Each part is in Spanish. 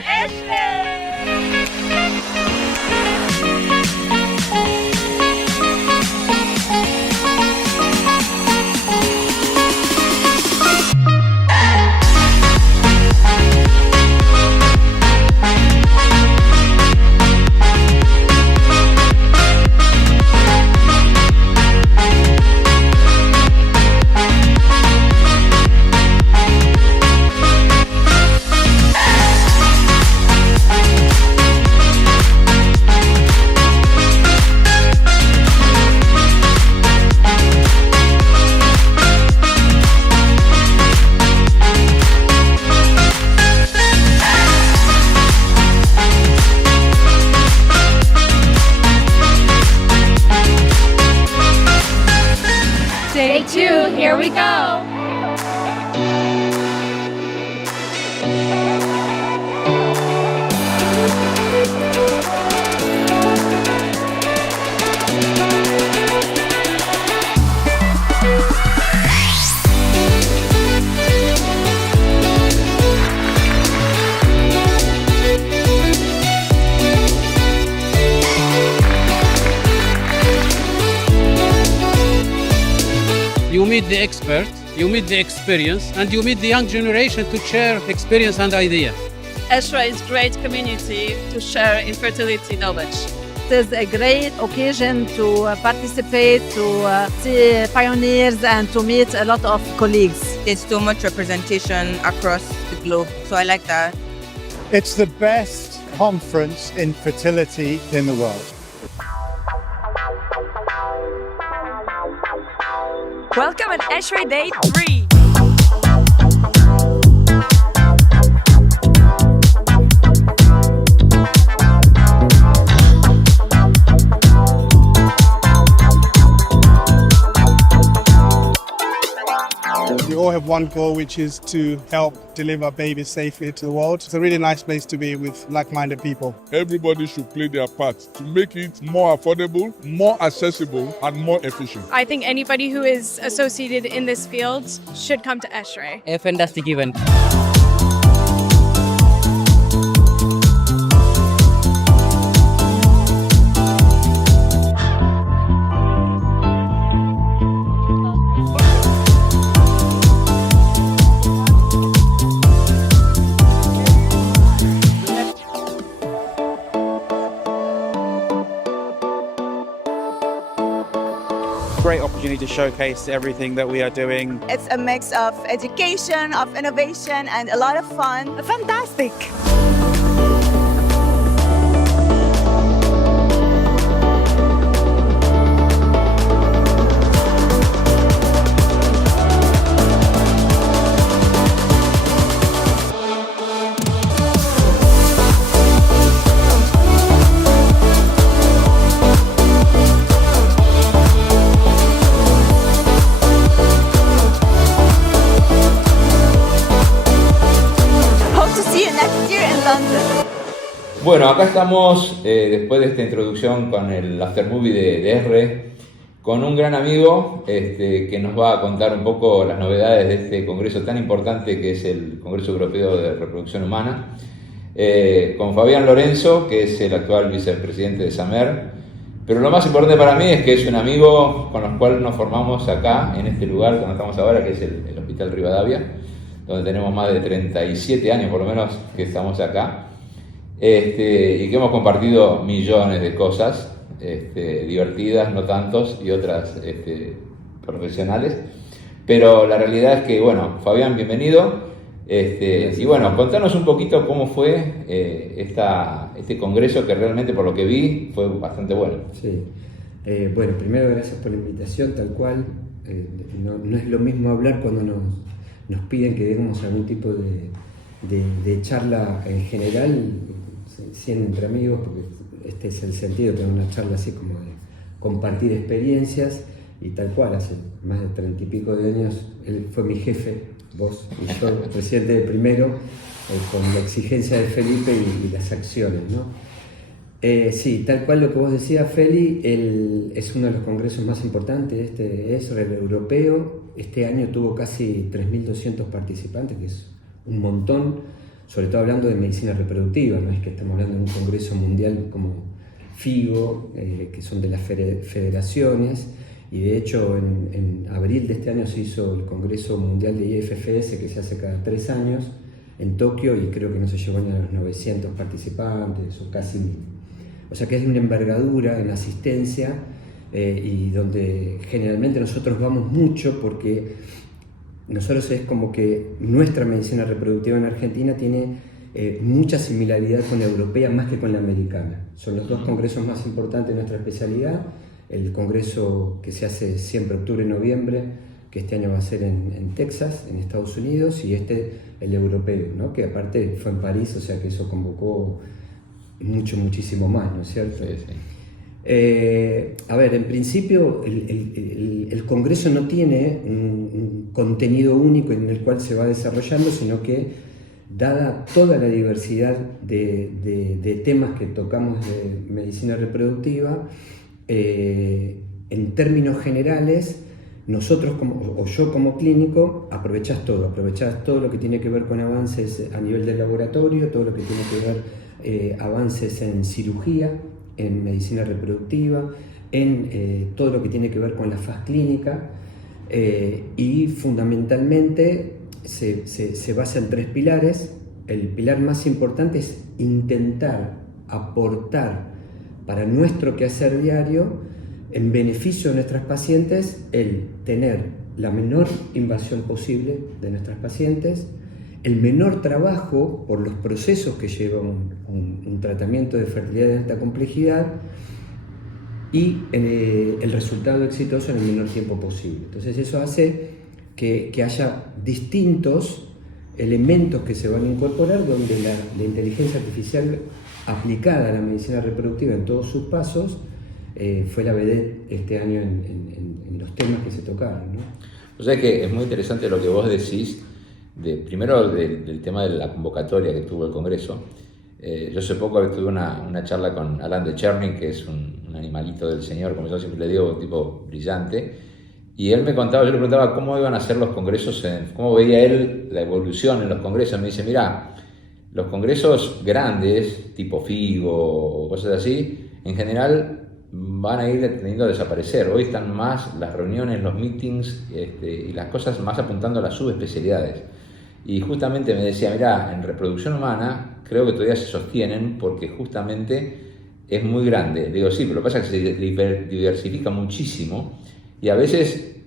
ESHRE! Day 2, here we go! You meet the experts, you meet the experience, and you meet the young generation to share experience and idea. ESHRE is a great community to share infertility knowledge. It is a great occasion to participate, to see pioneers and to meet a lot of colleagues. There's so much representation across the globe, so I like that. It's the best conference in fertility in the world. Welcome at ESHRE Day 3! We all have one goal, which is to help deliver babies safely to the world. It's a really nice place to be with like-minded people. Everybody should play their part to make it more affordable, more accessible, and more efficient. I think anybody who is associated in this field should come to ESHRE. A fantastic event. Great opportunity to showcase everything that we are doing. It's a mix of education, of innovation, and a lot of fun. Fantastic! Bueno, acá estamos después de esta introducción con el aftermovie de ESHRE, con un gran amigo que nos va a contar un poco las novedades de este congreso tan importante que es el Congreso Europeo de Reproducción Humana, con Fabián Lorenzo, que es el actual vicepresidente de SAMER. Pero lo más importante para mí es que es un amigo con el cual nos formamos acá, en este lugar donde estamos ahora, que es el Hospital Rivadavia, donde tenemos más de 37 años por lo menos que estamos acá. Y que hemos compartido millones de cosas divertidas, no tantos, y otras profesionales. Pero la realidad es que, bueno, Fabián, bienvenido. Y bueno, contanos un poquito cómo fue este congreso, que realmente, por lo que vi, fue bastante bueno. Sí. Bueno, primero gracias por la invitación, tal cual. No es lo mismo hablar cuando nos piden que demos algún tipo de charla en general, entre amigos, porque este es el sentido, tener una charla así como de compartir experiencias, y tal cual, hace más de 30 y pico de años, él fue mi jefe, vos y yo, presidente de primero, con la exigencia de Felipe y las acciones, ¿no? Sí, tal cual lo que vos decías, Feli, es uno de los congresos más importantes, este es el europeo. Este año tuvo casi 3.200 participantes, que es un montón. sobre todo hablando de medicina reproductiva, no es que estamos hablando de un congreso mundial como FIGO, que son de las federaciones, y de hecho en abril de este año se hizo el Congreso Mundial de IFFS, que se hace cada 3 años en Tokio, y creo que no se llegó ni a los 900 participantes o casi 1000. O sea que es de una envergadura en asistencia, y donde generalmente nosotros vamos mucho porque nosotros es como que nuestra medicina reproductiva en Argentina tiene mucha similaridad con la europea más que con la americana. Son los dos congresos más importantes de nuestra especialidad, el congreso que se hace siempre octubre-noviembre, que este año va a ser en Texas, en Estados Unidos, y el europeo, ¿no? Que aparte fue en París, o sea que eso convocó muchísimo más, ¿no es cierto? Sí, sí. A ver, en principio el Congreso no tiene un contenido único en el cual se va desarrollando, sino que dada toda la diversidad de temas que tocamos de medicina reproductiva, en términos generales, nosotros yo como clínico aprovechás todo lo que tiene que ver con avances a nivel del laboratorio, todo lo que tiene que ver avances en cirugía, en medicina reproductiva, en todo lo que tiene que ver con la faz clínica, y fundamentalmente se basa en 3 pilares. El pilar más importante es intentar aportar para nuestro quehacer diario, en beneficio de nuestras pacientes, el tener la menor invasión posible de nuestras pacientes, el menor trabajo por los procesos que lleva un tratamiento de fertilidad de alta complejidad, y el resultado exitoso en el menor tiempo posible. Entonces eso hace que haya distintos elementos que se van a incorporar, donde la inteligencia artificial aplicada a la medicina reproductiva en todos sus pasos fue la vedette este año en los temas que se tocaron, ¿no? O sea que es muy interesante lo que vos decís, primero del tema de la convocatoria que tuvo el Congreso. Yo hace poco tuve una charla con Alan de Cherny, que es un animalito del señor, como yo siempre le digo, un tipo brillante, y él me contaba, yo le preguntaba cómo iban a ser los congresos, cómo veía él la evolución en los congresos. Me dice, mira, los congresos grandes, tipo FIGO o cosas así, en general van a ir tendiendo a desaparecer. Hoy están más las reuniones, los meetings y las cosas más apuntando a las subespecialidades. Y justamente me decía, mira, en reproducción humana creo que todavía se sostienen porque justamente es muy grande. Digo, sí, pero lo que pasa es que se diversifica muchísimo, y a veces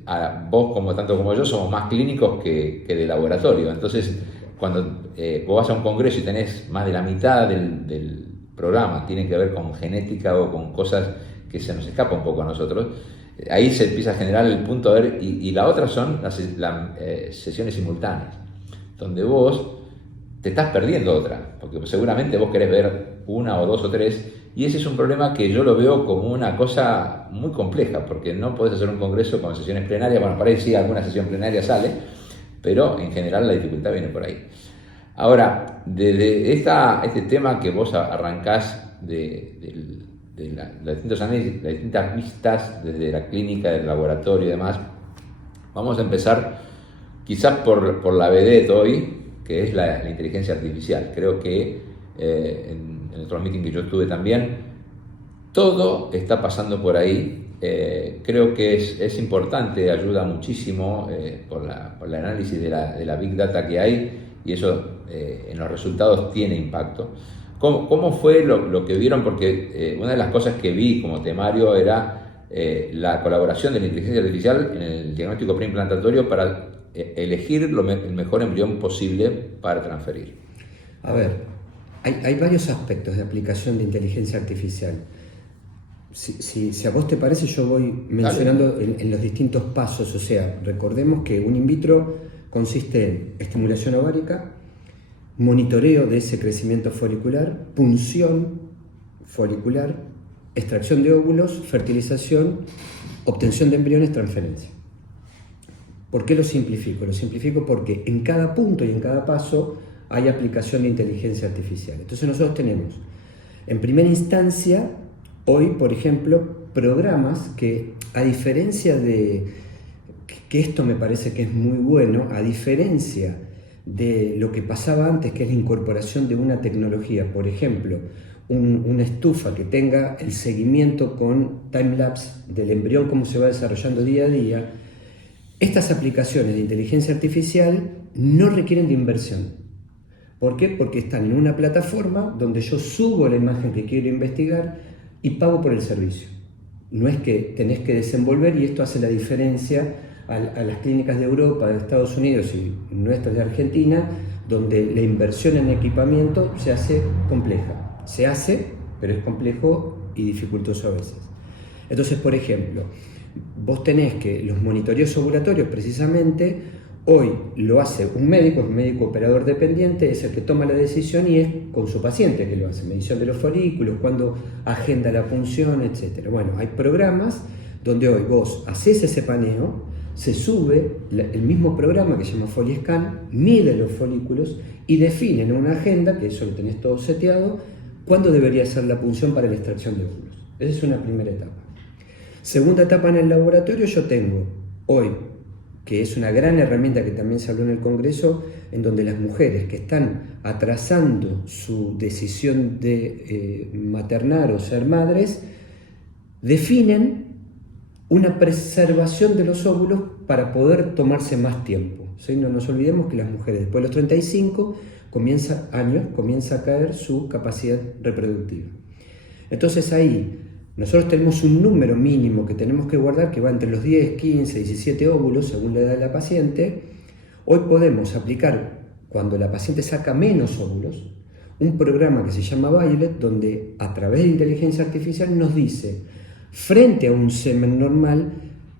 vos, tanto como yo, somos más clínicos que de laboratorio. Entonces, cuando vos vas a un congreso y tenés más de la mitad del programa tiene que ver con genética o con cosas que se nos escapa un poco a nosotros, ahí se empieza a generar el punto a ver, y la otra son las sesiones simultáneas, donde vos te estás perdiendo otra, porque seguramente vos querés ver 1 o 2 o 3, y ese es un problema que yo lo veo como una cosa muy compleja, porque no podés hacer un congreso con sesiones plenarias. Bueno, para ahí sí alguna sesión plenaria sale, pero en general la dificultad viene por ahí. Ahora, desde este tema que vos arrancás de los distintos análisis, las distintas vistas desde la clínica, del laboratorio y demás, vamos a empezar quizás por la vedette hoy, que es la inteligencia artificial. Creo que en otros meetings que yo tuve también, todo está pasando por ahí. Creo que es importante, ayuda muchísimo por el análisis de la Big Data que hay, y eso en los resultados tiene impacto. ¿Cómo fue lo que vieron? Porque una de las cosas que vi como temario era la colaboración de la inteligencia artificial en el diagnóstico preimplantatorios para elegir el mejor embrión posible para transferir. A ver, hay varios aspectos de aplicación de inteligencia artificial. Si a vos te parece, yo voy mencionando en los distintos pasos. O sea, recordemos que un in vitro consiste en estimulación ovárica, monitoreo de ese crecimiento folicular, punción folicular, extracción de óvulos, fertilización, obtención de embriones, transferencia. ¿Por qué lo simplifico? Lo simplifico porque en cada punto y en cada paso hay aplicación de inteligencia artificial. Entonces nosotros tenemos, en primera instancia, hoy, por ejemplo, programas que, a diferencia de, que esto me parece que es muy bueno, a diferencia de lo que pasaba antes, que es la incorporación de una tecnología, por ejemplo, una estufa que tenga el seguimiento con time-lapse del embrión, cómo se va desarrollando día a día. Estas aplicaciones de inteligencia artificial no requieren de inversión. ¿Por qué? Porque están en una plataforma donde yo subo la imagen que quiero investigar y pago por el servicio. No es que tenés que desenvolver, y esto hace la diferencia a las clínicas de Europa, de Estados Unidos y nuestras de Argentina, donde la inversión en equipamiento se hace compleja. Se hace, pero es complejo y dificultoso a veces. Entonces, por ejemplo, vos tenés que los monitoreos ovulatorios, precisamente, hoy lo hace un médico operador dependiente, es el que toma la decisión y es con su paciente que lo hace. Medición de los folículos, cuando agenda la punción, etc. Bueno, hay programas donde hoy vos haces ese paneo, se sube el mismo programa que se llama FoliScan, mide los folículos y define en una agenda, que eso lo tenés todo seteado, cuándo debería ser la punción para la extracción de óvulos. Esa es una primera etapa. Segunda etapa en el laboratorio, yo tengo hoy, que es una gran herramienta que también se habló en el Congreso, en donde las mujeres que están atrasando su decisión de maternar o ser madres, definen una preservación de los óvulos para poder tomarse más tiempo. ¿Sí? No nos olvidemos que las mujeres después de los 35 comienza a caer su capacidad reproductiva. Entonces ahí nosotros tenemos un número mínimo que tenemos que guardar, que va entre los 10, 15, 17 óvulos según la edad de la paciente. Hoy podemos aplicar, cuando la paciente saca menos óvulos, un programa que se llama Violet, donde a través de inteligencia artificial nos dice, frente a un semen normal,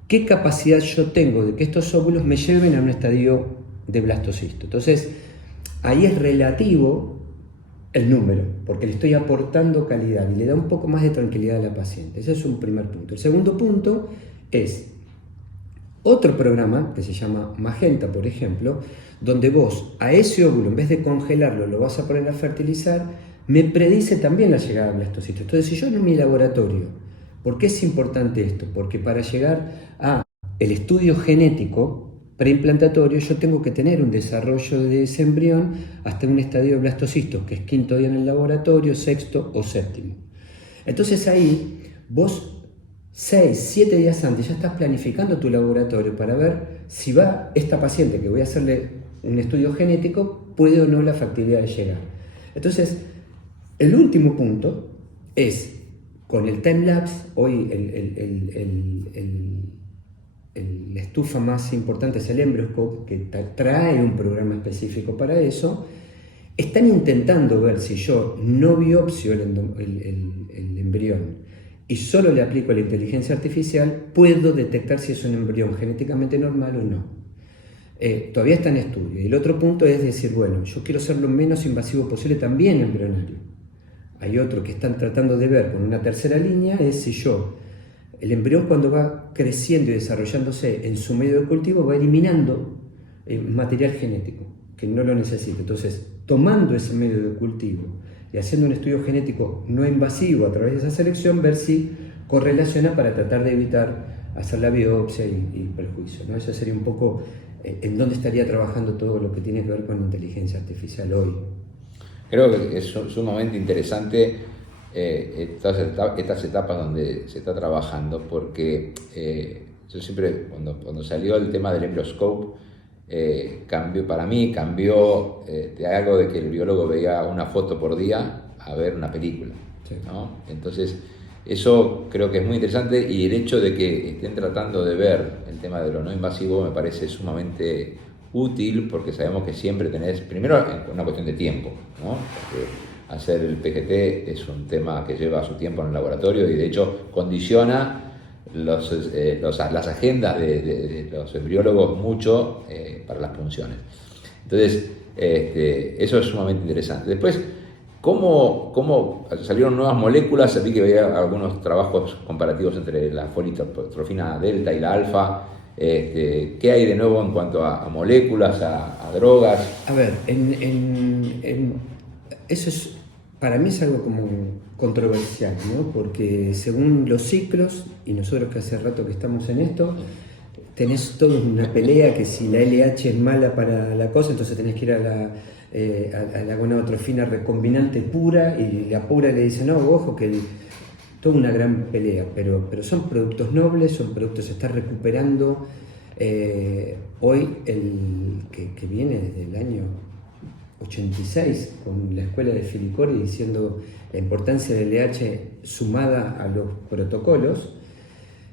qué capacidad yo tengo de que estos óvulos me lleven a un estadio de blastocisto. Entonces, ahí es relativo el número, porque le estoy aportando calidad y le da un poco más de tranquilidad a la paciente. Ese es un primer punto. El segundo punto es otro programa que se llama Magenta, por ejemplo, donde vos a ese óvulo, en vez de congelarlo, lo vas a poner a fertilizar, me predice también la llegada a blastocisto. Entonces, si yo en mi laboratorio, ¿por qué es importante esto? Porque para llegar a el estudio genético preimplantatorio, yo tengo que tener un desarrollo de ese embrión hasta un estadio de blastocisto, que es quinto día en el laboratorio, sexto o séptimo. Entonces ahí vos 6, 7 días antes ya estás planificando tu laboratorio para ver si va esta paciente que voy a hacerle un estudio genético, puede o no la factibilidad de llegar. Entonces, el último punto es, con el time-lapse, hoy la estufa más importante es el EmbryoScope, que trae un programa específico para eso. Están intentando ver si yo no biopsio el embrión y solo le aplico la inteligencia artificial, puedo detectar si es un embrión genéticamente normal o no. Todavía está en estudio. Y el otro punto es decir, bueno, yo quiero ser lo menos invasivo posible también embrionario. Hay otro que están tratando de ver con una tercera línea, es si el embrión cuando va creciendo y desarrollándose en su medio de cultivo va eliminando material genético que no lo necesita. Entonces, tomando ese medio de cultivo y haciendo un estudio genético no invasivo a través de esa selección, ver si correlaciona para tratar de evitar hacer la biopsia y perjuicio, ¿no? Eso sería un poco en dónde estaría trabajando todo lo que tiene que ver con inteligencia artificial hoy. Creo que es sumamente interesante estas etapas donde se está trabajando, porque yo siempre, cuando salió el tema del EmbryoScope, cambió de algo de que el biólogo veía una foto por día a ver una película, sí, ¿no? Entonces, eso creo que es muy interesante, y el hecho de que estén tratando de ver el tema de lo no invasivo me parece sumamente útil, porque sabemos que siempre tenés, primero, una cuestión de tiempo, ¿no? Porque hacer el PGT es un tema que lleva su tiempo en el laboratorio y de hecho condiciona las agendas de los embriólogos mucho para las punciones. Entonces, eso es sumamente interesante. Después, ¿cómo salieron nuevas moléculas? Vi que había algunos trabajos comparativos entre la folitrofina delta y la alfa. ¿Qué hay de nuevo en cuanto a moléculas, a drogas? A ver, eso es, para mí es algo como controversial, ¿no? Porque según los ciclos, y nosotros que hace rato que estamos en esto, tenés toda una pelea que si la LH es mala para la cosa, entonces tenés que ir a la gonadotrofina recombinante pura, y la pura le dice, no, ojo, que toda una gran pelea, pero son productos nobles, son productos que se están recuperando. Hoy, que viene desde el año 86, con la escuela de Filicori diciendo la importancia del LH sumada a los protocolos,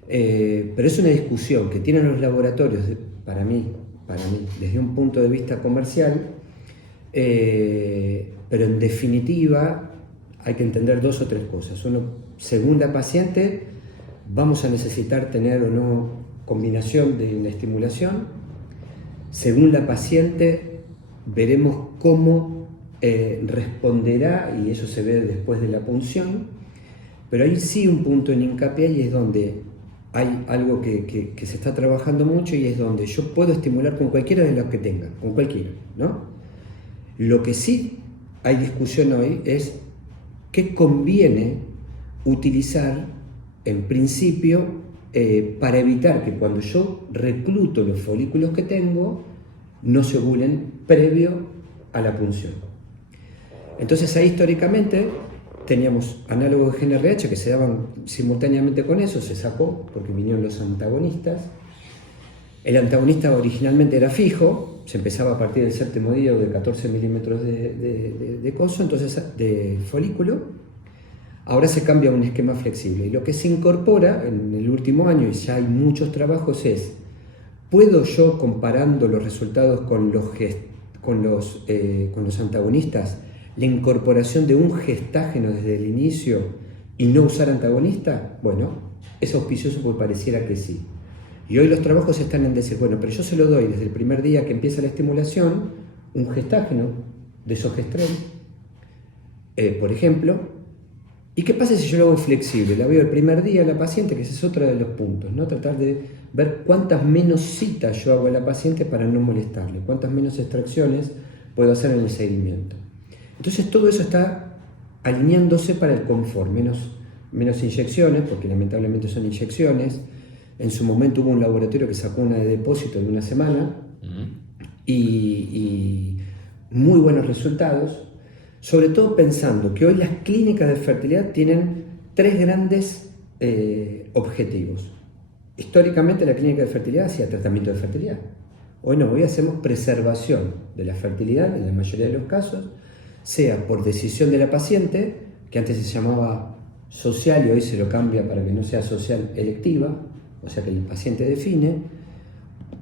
pero es una discusión que tienen los laboratorios, para mí, desde un punto de vista comercial, pero en definitiva hay que entender dos o tres cosas. Uno, según la paciente, vamos a necesitar tener o no combinación de una estimulación. Según la paciente, veremos cómo responderá, y eso se ve después de la punción. Pero hay sí un punto en hincapié, y es donde hay algo que se está trabajando mucho, y es donde yo puedo estimular con cualquiera de los que tenga, con cualquiera, ¿no? Lo que sí hay discusión hoy es qué conviene utilizar en principio para evitar que cuando yo recluto los folículos que tengo no se ovulen previo a la punción. Entonces ahí históricamente teníamos análogos de GnRH que se daban simultáneamente con eso, se sacó porque vinieron los antagonistas. El antagonista originalmente era fijo, se empezaba a partir del séptimo día o de 14 milímetros de coso, entonces de folículo. Ahora se cambia a un esquema flexible, y lo que se incorpora en el último año, y ya hay muchos trabajos, es: ¿puedo yo, comparando los resultados con los antagonistas, la incorporación de un gestágeno desde el inicio y no usar antagonista? Bueno, es auspicioso porque pareciera que sí. Y hoy los trabajos están en decir, bueno, pero yo se lo doy desde el primer día que empieza la estimulación, un gestágeno de sogestrel, por ejemplo. ¿Y qué pasa si yo lo hago flexible? La veo el primer día a la paciente, que ese es otro de los puntos, ¿no? Tratar de ver cuántas menos citas yo hago a la paciente para no molestarle, cuántas menos extracciones puedo hacer en el seguimiento. Entonces todo eso está alineándose para el confort, menos inyecciones, porque lamentablemente son inyecciones. En su momento hubo un laboratorio que sacó una de depósito de una semana y muy buenos resultados. Sobre todo pensando que hoy las clínicas de fertilidad tienen tres grandes objetivos. Históricamente la clínica de fertilidad hacía tratamiento de fertilidad. Hoy no, hoy hacemos preservación de la fertilidad en la mayoría de los casos, sea por decisión de la paciente, que antes se llamaba social y hoy se lo cambia para que no sea social electiva, o sea que el paciente define,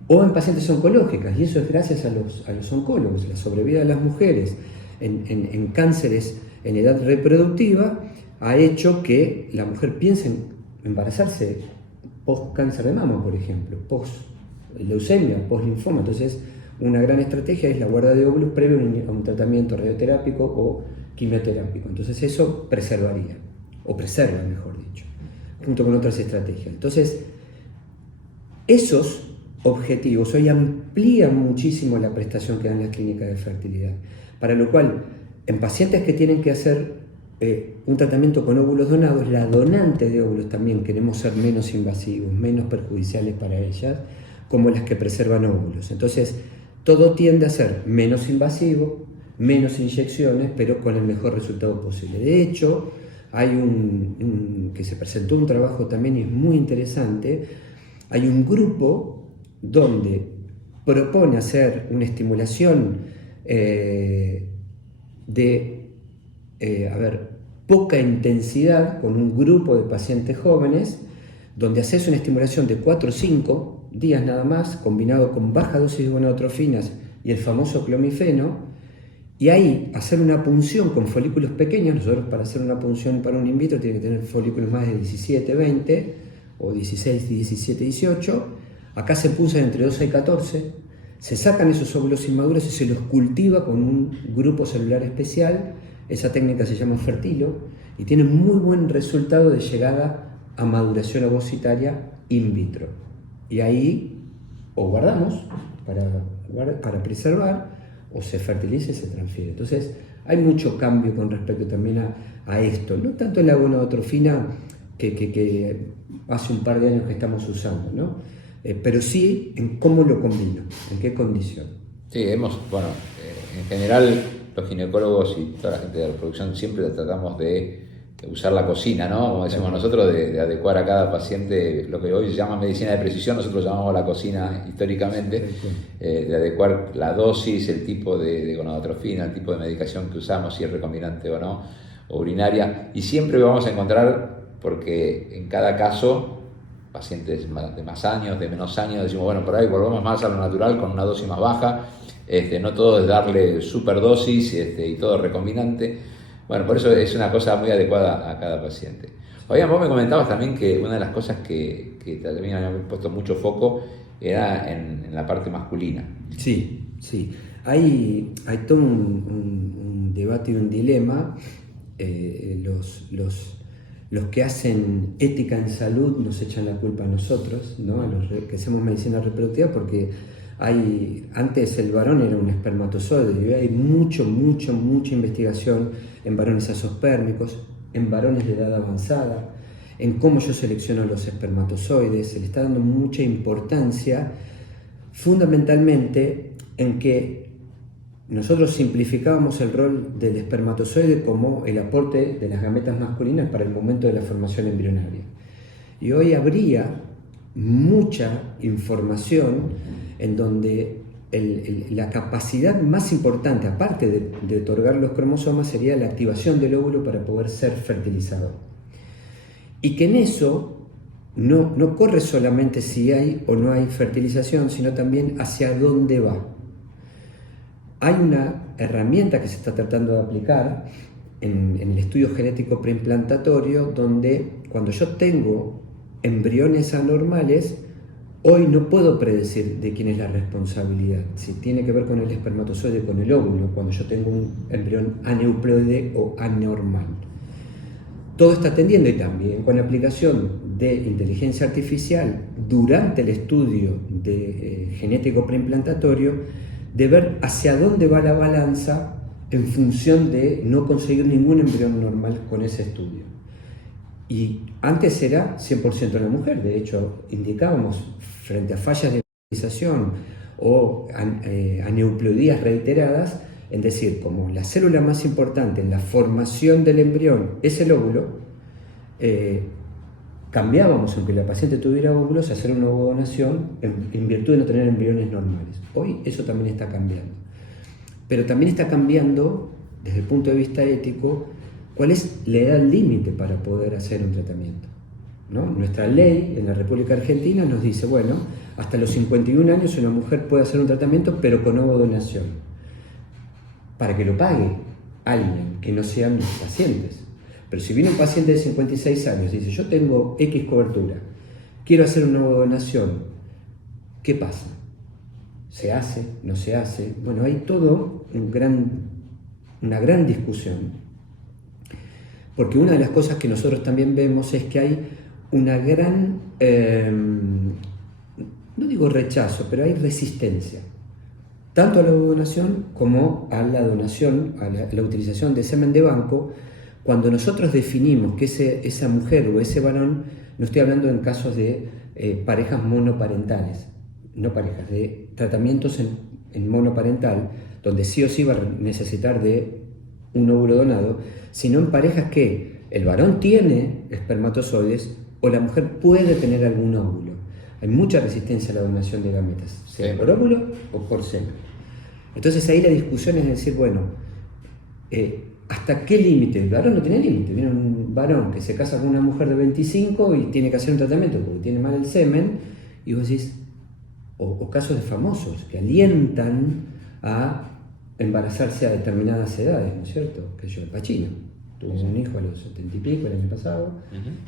o en pacientes oncológicas, y eso es gracias a los oncólogos. La sobrevida de las mujeres en cánceres en edad reproductiva ha hecho que la mujer piense en embarazarse post cáncer de mama, por ejemplo, post leucemia, post linfoma. Entonces una gran estrategia es la guarda de óvulos previo a un tratamiento radioterápico o quimioterápico. Entonces eso preservaría, o preserva mejor dicho, junto con otras estrategias. Entonces esos objetivos hoy amplían muchísimo la prestación que dan las clínicas de fertilidad, para lo cual en pacientes que tienen que hacer un tratamiento con óvulos donados, la donante de óvulos también queremos ser menos invasivos, menos perjudiciales para ellas, como las que preservan óvulos. Entonces todo tiende a ser menos invasivo, menos inyecciones, pero con el mejor resultado posible. De hecho, hay que se presentó un trabajo también y es muy interesante. Hay un grupo donde propone hacer una estimulación poca intensidad con un grupo de pacientes jóvenes, donde haces una estimulación de 4 o 5 días nada más, combinado con baja dosis de gonadotrofinas y el famoso clomifeno, y ahí hacer una punción con folículos pequeños. Nosotros, para hacer una punción para un in vitro, tiene que tener folículos más de 17, 20 o 16, 17, 18. Acá se punzan entre 12 y 14, se sacan esos óvulos inmaduros y se los cultiva con un grupo celular especial. Esa técnica se llama Fertilo y tiene muy buen resultado de llegada a maduración ovocitaria in vitro. Y ahí o guardamos para preservar, o se fertiliza y se transfiere. Entonces hay mucho cambio con respecto también a esto, no tanto en la gonadotrofina que hace un par de años que estamos usando, ¿no? pero sí en cómo lo combino, en qué condición. Sí, bueno, en general los ginecólogos y toda la gente de la reproducción siempre tratamos de usar la cocina, ¿no? Como decimos nosotros, de adecuar a cada paciente lo que hoy se llama medicina de precisión, nosotros llamamos la cocina históricamente, de adecuar la dosis, el tipo de gonadotrofina, el tipo de medicación que usamos, si es recombinante o no, o urinaria, y siempre vamos a encontrar, porque en cada caso, pacientes de más años, de menos años, decimos, bueno, por ahí volvamos más a lo natural con una dosis más baja, no todo es darle superdosis y todo recombinante. Bueno, por eso es una cosa muy adecuada a cada paciente. Fabián, vos me comentabas también que una de las cosas que también habían puesto mucho foco era en la parte masculina. Sí, sí. Hay todo un debate y un dilema. Los que hacen ética en salud nos echan la culpa a nosotros, ¿no? A los que hacemos medicina reproductiva, porque antes el varón era un espermatozoide y hoy hay mucha investigación en varones azospérmicos, en varones de edad avanzada, en cómo yo selecciono los espermatozoides. Se le está dando mucha importancia, fundamentalmente en que nosotros simplificábamos el rol del espermatozoide como el aporte de las gametas masculinas para el momento de la formación embrionaria. Y hoy habría mucha información en donde la capacidad más importante, aparte de otorgar los cromosomas, sería la activación del óvulo para poder ser fertilizador. Y que en eso no corre solamente si hay o no hay fertilización, sino también hacia dónde va. Hay una herramienta que se está tratando de aplicar en el estudio genético preimplantatorio, donde cuando yo tengo embriones anormales, hoy no puedo predecir de quién es la responsabilidad, si tiene que ver con el espermatozoide o con el óvulo, cuando yo tengo un embrión aneuploide o anormal. Todo está tendiendo, y también con aplicación de inteligencia artificial durante el estudio genético preimplantatorio, de ver hacia dónde va la balanza en función de no conseguir ningún embrión normal con ese estudio. Y antes era 100% la mujer, de hecho indicábamos frente a fallas de fertilización o aneuploidías reiteradas, en decir, como la célula más importante en la formación del embrión es el óvulo, cambiábamos, aunque la paciente tuviera óvulos, a hacer una ovodonación en virtud de no tener embriones normales. Hoy eso también está cambiando. Pero también está cambiando, desde el punto de vista ético, cuál es la edad límite para poder hacer un tratamiento, ¿no? Nuestra ley en la República Argentina nos dice, bueno, hasta los 51 años una mujer puede hacer un tratamiento, pero con ovodonación, para que lo pague alguien que no sean los pacientes. Pero si viene un paciente de 56 años y dice, yo tengo X cobertura, quiero hacer una ovodonación, ¿qué pasa? ¿Se hace? ¿No se hace? Bueno, hay todo una gran discusión. Porque una de las cosas que nosotros también vemos es que hay una gran, no digo rechazo, pero hay resistencia, tanto a la donación como a la donación, a la utilización de semen de banco, cuando nosotros definimos que esa mujer o ese varón, no estoy hablando en casos de parejas monoparentales, no parejas, de tratamientos en monoparental, donde sí o sí va a necesitar de un óvulo donado, sino en parejas que el varón tiene espermatozoides o la mujer puede tener algún óvulo. Hay mucha resistencia a la donación de gametas, sea por óvulo o por semen. Entonces ahí la discusión es decir, bueno, ¿hasta qué límite? El varón no tiene límite. Viene un varón que se casa con una mujer de 25 y tiene que hacer un tratamiento porque tiene mal el semen, y vos decís, o casos de famosos que alientan a embarazarse a determinadas edades, ¿no es cierto? Que yo, el Pacino tuvo un hijo a los 70 y pico el año pasado,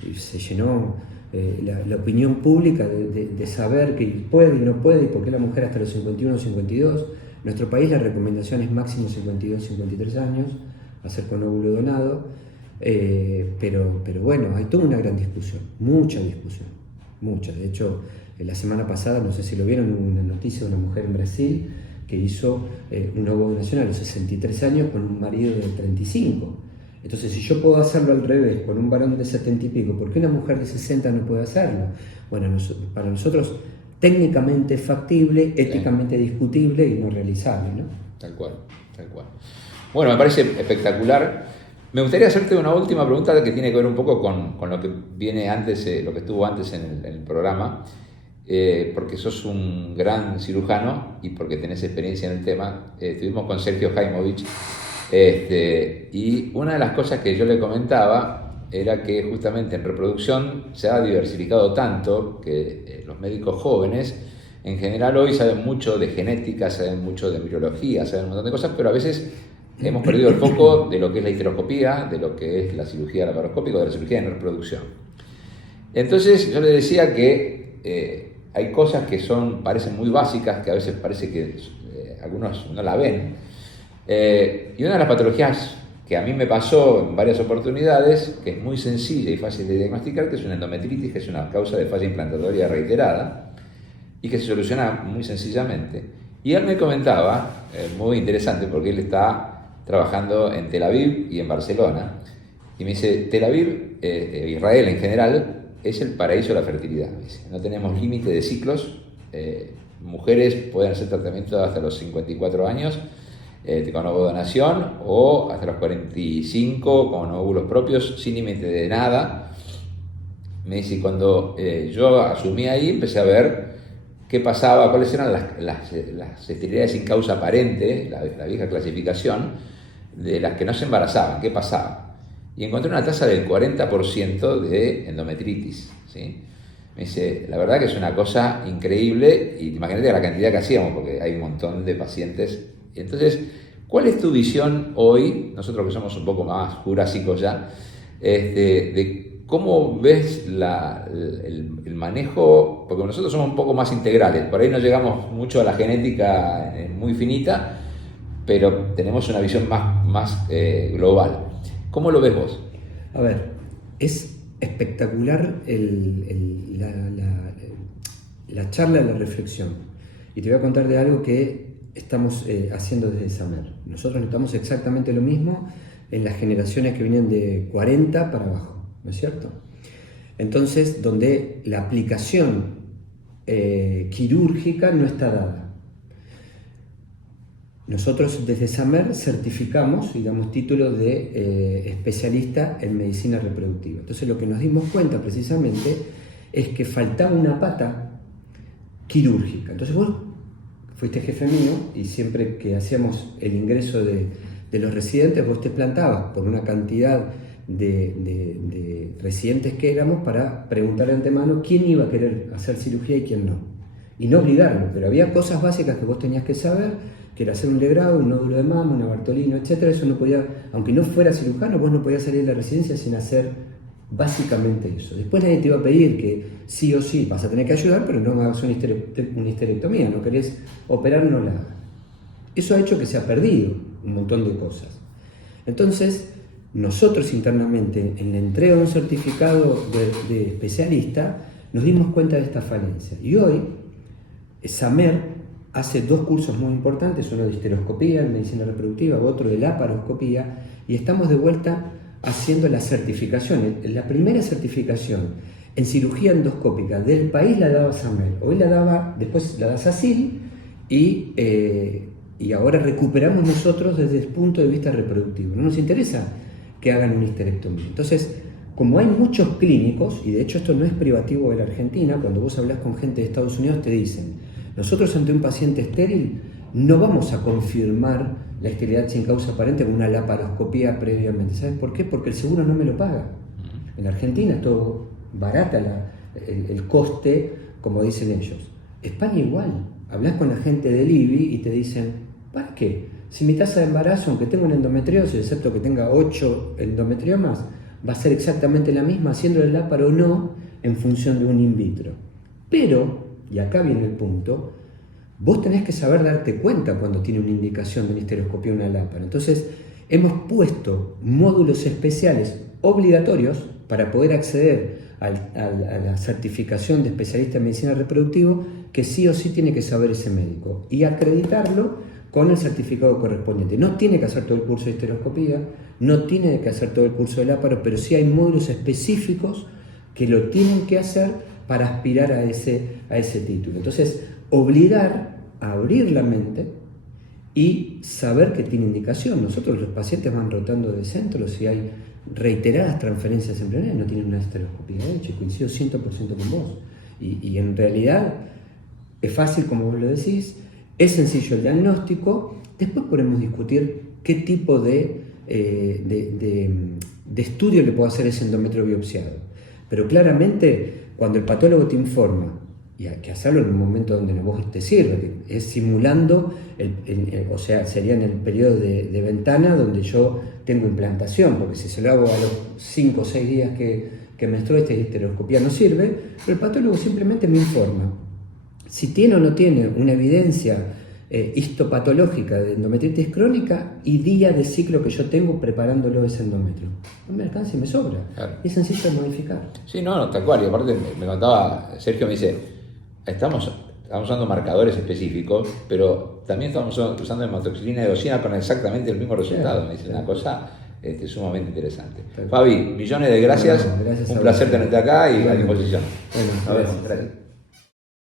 y se llenó la opinión pública de saber que puede y no puede, y por qué la mujer hasta los 51 o 52. En nuestro país la recomendación es máximo 52, 53 años, hacer con óvulo donado, pero bueno, hay toda una gran discusión, mucha discusión, mucha. De hecho, la semana pasada, no sé si lo vieron, hubo una noticia de una mujer en Brasil que hizo una ovodonación a los 63 años con un marido de 35. Entonces, si yo puedo hacerlo al revés, con un varón de 70 y pico, ¿por qué una mujer de 60 no puede hacerlo? Bueno, para nosotros técnicamente factible, éticamente discutible y no realizable, ¿no? Tal cual, tal cual. Bueno, me parece espectacular. Me gustaría hacerte una última pregunta que tiene que ver un poco con lo que viene antes, lo que estuvo antes en el programa, porque sos un gran cirujano y porque tenés experiencia en el tema. Estuvimos con Sergio Jaimovich, y una de las cosas que yo le comentaba era que justamente en reproducción se ha diversificado tanto que los médicos jóvenes en general hoy saben mucho de genética, saben mucho de embriología, saben un montón de cosas, pero a veces hemos perdido el foco de lo que es la histeroscopía, de lo que es la cirugía laparoscópica, de la cirugía en reproducción. Entonces yo le decía que hay cosas que parecen muy básicas, que a veces parece que algunos no la ven. Y una de las patologías que a mí me pasó en varias oportunidades, que es muy sencilla y fácil de diagnosticar, que es una endometritis, que es una causa de falla implantatoria reiterada y que se soluciona muy sencillamente. Y él me comentaba, muy interesante, porque él está trabajando en Tel Aviv y en Barcelona, y me dice, Tel Aviv, Israel en general, es el paraíso de la fertilidad. Dice, no tenemos límite de ciclos, mujeres pueden hacer tratamiento hasta los 54 años, con ovodonación, o hasta los 45 con óvulos propios, sin límite de nada. Me dice, cuando yo asumí ahí, empecé a ver qué pasaba, cuáles eran las esterilidades sin causa aparente, la vieja clasificación, de las que no se embarazaban, qué pasaba. Y encontré una tasa del 40% de endometritis, ¿sí? Me dice, la verdad que es una cosa increíble, y imagínate la cantidad que hacíamos, porque hay un montón de pacientes. Entonces, ¿cuál es tu visión hoy, nosotros que somos un poco más jurásicos ya, de cómo ves el manejo? Porque nosotros somos un poco más integrales, por ahí no llegamos mucho a la genética muy finita, pero tenemos una visión más global. ¿Cómo lo ves vos? A ver, es espectacular la charla, la reflexión. Y te voy a contar de algo que estamos haciendo desde SAMER. Nosotros notamos exactamente lo mismo en las generaciones que vienen de 40 para abajo, ¿no es cierto? Entonces, donde la aplicación quirúrgica no está dada. Nosotros desde SAMER certificamos y damos título de especialista en medicina reproductiva. Entonces lo que nos dimos cuenta precisamente es que faltaba una pata quirúrgica. Entonces vos fuiste jefe mío y siempre que hacíamos el ingreso de los residentes, vos te plantabas por una cantidad de residentes que éramos para preguntar de antemano quién iba a querer hacer cirugía y quién no. Y no obligarlo, pero había cosas básicas que vos tenías que saber, que era hacer un legrado, un nódulo de mama, una Bartolino, etc. Eso no podía, aunque no fuera cirujano, vos no podías salir de la residencia sin hacer básicamente eso. Después nadie te iba a pedir que sí o sí vas a tener que ayudar, pero no hagas una histerectomía, no querés operar, no la hagas. Eso ha hecho que se ha perdido un montón de cosas. Entonces, nosotros internamente, en la entrega de un certificado de especialista, nos dimos cuenta de esta falencia. Y hoy, SAMER hace dos cursos muy importantes, uno de histeroscopía en medicina reproductiva, otro de laparoscopía, y estamos de vuelta haciendo la certificación. La primera certificación en cirugía endoscópica del país la daba SAMER, hoy la daba, después la da SACIL, y ahora recuperamos nosotros desde el punto de vista reproductivo. No nos interesa que hagan una histerectomía. Entonces, como hay muchos clínicos, y de hecho esto no es privativo de la Argentina, cuando vos hablas con gente de Estados Unidos te dicen, nosotros ante un paciente estéril no vamos a confirmar la esterilidad sin causa aparente con una laparoscopía previamente. ¿Sabes por qué? Porque el seguro no me lo paga. En la Argentina es todo barata el coste, como dicen ellos. España igual. Hablas con la gente del IBI y te dicen, ¿para qué? Si mi tasa de embarazo, aunque tenga una endometriosis, excepto que tenga 8 endometriomas, va a ser exactamente la misma, haciendo el láparo o no, en función de un in vitro. Pero, y acá viene el punto, vos tenés que saber darte cuenta cuando tiene una indicación de una histeroscopía o una láparo. Entonces, hemos puesto módulos especiales obligatorios para poder acceder a la certificación de especialista en medicina reproductiva, que sí o sí tiene que saber ese médico y acreditarlo con el certificado correspondiente. No tiene que hacer todo el curso de histeroscopía, no tiene que hacer todo el curso de láparo, pero sí hay módulos específicos que lo tienen que hacer para aspirar a ese a ese título. Entonces, obligar a abrir la mente y saber que tiene indicación. Nosotros los pacientes van rotando de centros y hay reiteradas transferencias embrionarias, no tienen una estereoscopía hecha, y coincido 100% con vos. Y en realidad es fácil, como vos lo decís, es sencillo el diagnóstico, después podemos discutir qué tipo de estudio le puedo hacer ese endometrio biopsiado. Pero claramente, cuando el patólogo te informa, y hay que hacerlo en un momento donde a vos te sirve, que es simulando, o sea, sería en el periodo de ventana donde yo tengo implantación, porque si se lo hago a los 5 o 6 días que menstruo, esta histeroscopía no sirve, pero el patólogo simplemente me informa si tiene o no tiene una evidencia histopatológica de endometritis crónica y día de ciclo que yo tengo preparándolo ese endometrio. No me alcanza y me sobra. Claro. Es sencillo de modificar. Sí, no, tal cual. Y aparte me contaba, Sergio me dice, estamos usando marcadores específicos, pero también estamos usando hematoxilina de eosina con exactamente el mismo resultado. Me dice una cosa sumamente interesante. Fabi, millones de gracias. Bueno, gracias un a placer vos. tenerte acá y a Bueno. disposición. Bueno, Nos vemos. gracias. Gracias.